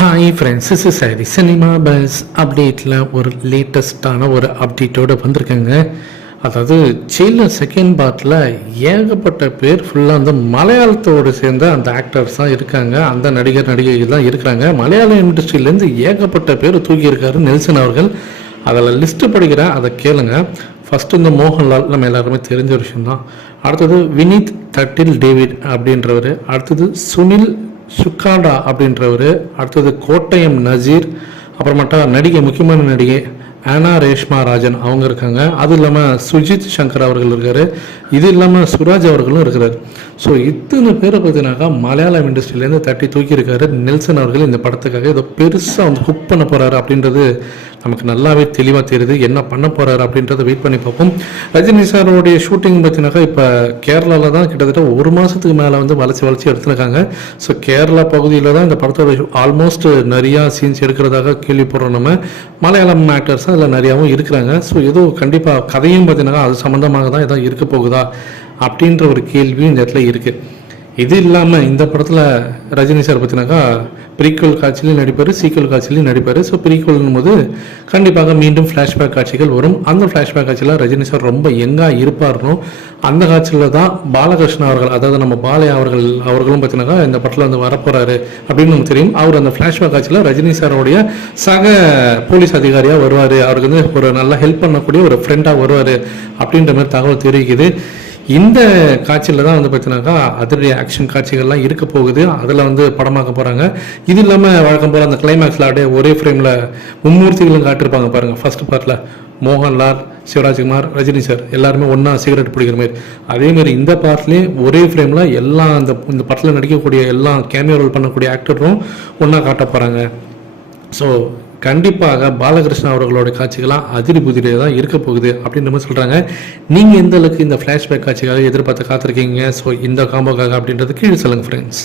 Hi friends, this is sorry cinema bus அப்டேட்டில் ஒரு லேட்டஸ்டான ஒரு அப்டேட்டோடு வந்திருக்கேங்க. அதாவது ஜெயிலர் செகண்ட் பார்ட்டில் ஏகப்பட்ட பேர் ஃபுல்லாக வந்து மலையாளத்தோடு சேர்ந்த அந்த ஆக்டர்ஸ் தான் இருக்காங்க, அந்த நடிகைகள் தான் இருக்கிறாங்க. மலையாள இண்டஸ்ட்ரியிலேருந்து ஏகப்பட்ட பேர் தூக்கியிருக்காரு நெல்சன் அவர்கள். அதில் லிஸ்ட்டு படிக்கிறேன், அதை கேளுங்க. ஃபஸ்ட்டு இந்த மோகன்லால் நம்ம எல்லாருமே தெரிஞ்ச விஷயம்தான். அடுத்தது வினீத் தட்டில் டேவிட் அப்படின்றவர். அடுத்தது சுனில் சுக்காடா அப்படின்றவர். அடுத்தது கோட்டயம் நசீர். அப்புறமேட்டா முக்கியமான நடிகை ஆனா ரேஷ்மா ராஜன் அவங்க இருக்காங்க. அது இல்லாமல் சுஜித் சங்கர் அவர்கள் இருக்கார். இது இல்லாமல் சுராஜ் அவர்களும் இருக்கிறார். ஸோ இத்தனை பேரை பார்த்தீங்கன்னாக்கா மலையாளம் இண்டஸ்ட்ரியிலேருந்து தட்டி தூக்கியிருக்காரு நெல்சன் அவர்கள். இந்த படத்துக்காக இதை பெருசாக வந்து குக் பண்ண போகிறாரு அப்படின்றது நமக்கு நல்லாவே தெளிவாக தெரியுது. என்ன பண்ண போகிறாரு அப்படின்றத வெயிட் பண்ணி பார்ப்போம். ரஜினி சாரோடைய ஷூட்டிங் பார்த்தீங்கன்னாக்கா இப்போ கேரளாவில் தான் கிட்டத்தட்ட ஒரு மாதத்துக்கு மேலே வந்து வளைச்சி எடுத்துருக்காங்க. ஸோ கேரளா பகுதியில் தான் இந்த படத்தோட ஆல்மோஸ்ட் நிறையா சீன்ஸ் எடுக்கிறதாக கேள்விப்படுறோம். நம்ம மலையாளம் ஆக்டர்ஸ் அதில் நிறையாவும் இருக்கிறாங்க. ஸோ ஏதோ கண்டிப்பாக கதையும் பார்த்தீங்கன்னா அது சம்மந்தமாக தான் எதாவது இருக்க போகுதா அப்படின்ற ஒரு கேள்வியும் இந்த இடத்துல இருக்குது. இது இல்லாமல் இந்த படத்தில் ரஜினி சார் பார்த்தீங்கன்னாக்கா ப்ரீக்வல் காட்சியிலையும் நடிப்பார், சீக்வல் காட்சியிலையும் நடிப்பார். ஸோ ப்ரீக்வல்னும் போது கண்டிப்பாக மீண்டும் ஃப்ளாஷ்பேக் காட்சிகள் வரும். அந்த ஃப்ளாஷ்பேக் காட்சியில் ரஜினி சார் ரொம்ப எங்காக இருப்பார்னோ அந்த காட்சியில் தான் பாலகிருஷ்ணா அவர்கள், அதாவது நம்ம பாலையா அவர்களும் பார்த்தீங்கன்னாக்கா இந்த படத்தில் வந்து வரப்போகிறாரு அப்படின்னு நமக்கு தெரியும். அவர் அந்த ஃப்ளாஷ்பேக் காட்சியில் ரஜினி சாரோடைய சக போலீஸ் அதிகாரியாக வருவார். அவருக்கு வந்து ஒரு நல்லா ஹெல்ப் பண்ணக்கூடிய ஒரு ஃப்ரெண்டாக வருவார் அப்படின்ற மாதிரி தகவல் தெரிவிக்குது. இந்த காட்சியில் தான் வந்து பார்த்தீங்கன்னாக்கா அதனுடைய ஆக்ஷன் காட்சிகள்லாம் இருக்க போகுது. அதில் வந்து படமாக்க போகிறாங்க. இது இல்லாமல் வழக்கம் போல் அந்த கிளைமேக்ஸில் அப்படியே ஒரே ஃப்ரேமில் மும்மூர்த்திகளும் காட்டிருப்பாங்க பாருங்கள். ஃபர்ஸ்ட் பார்ட்டில் மோகன்லால், சிவராஜ்குமார், ரஜினி சார் எல்லாருமே ஒன்றா சிகரெட் பிடிக்கிற மாதிரி. அதேமாதிரி இந்த பார்ட்லேயே ஒரே ஃப்ரேமில் எல்லா இந்த படத்தில் நடிக்கக்கூடிய எல்லா கேமியோ ரோல் பண்ணக்கூடிய ஆக்டரும் ஒன்றா காட்ட போகிறாங்க. ஸோ கண்டிப்பாக பாலகிருஷ்ணா அவர்களோட காட்சிகளாக அதிரி புதிரியே தான் இருக்க போகுது அப்படின்ற மாதிரி சொல்கிறாங்க. நீங்கள் எந்த அளவுக்கு இந்த ஃப்ளாஷ்பேக் காட்சிக்காக எதிர்பார்த்து காத்திருக்கீங்க? ஸோ இந்த காம்போக்காக அப்படின்றது கீழே சொல்லுங்கள் ஃப்ரெண்ட்ஸ்.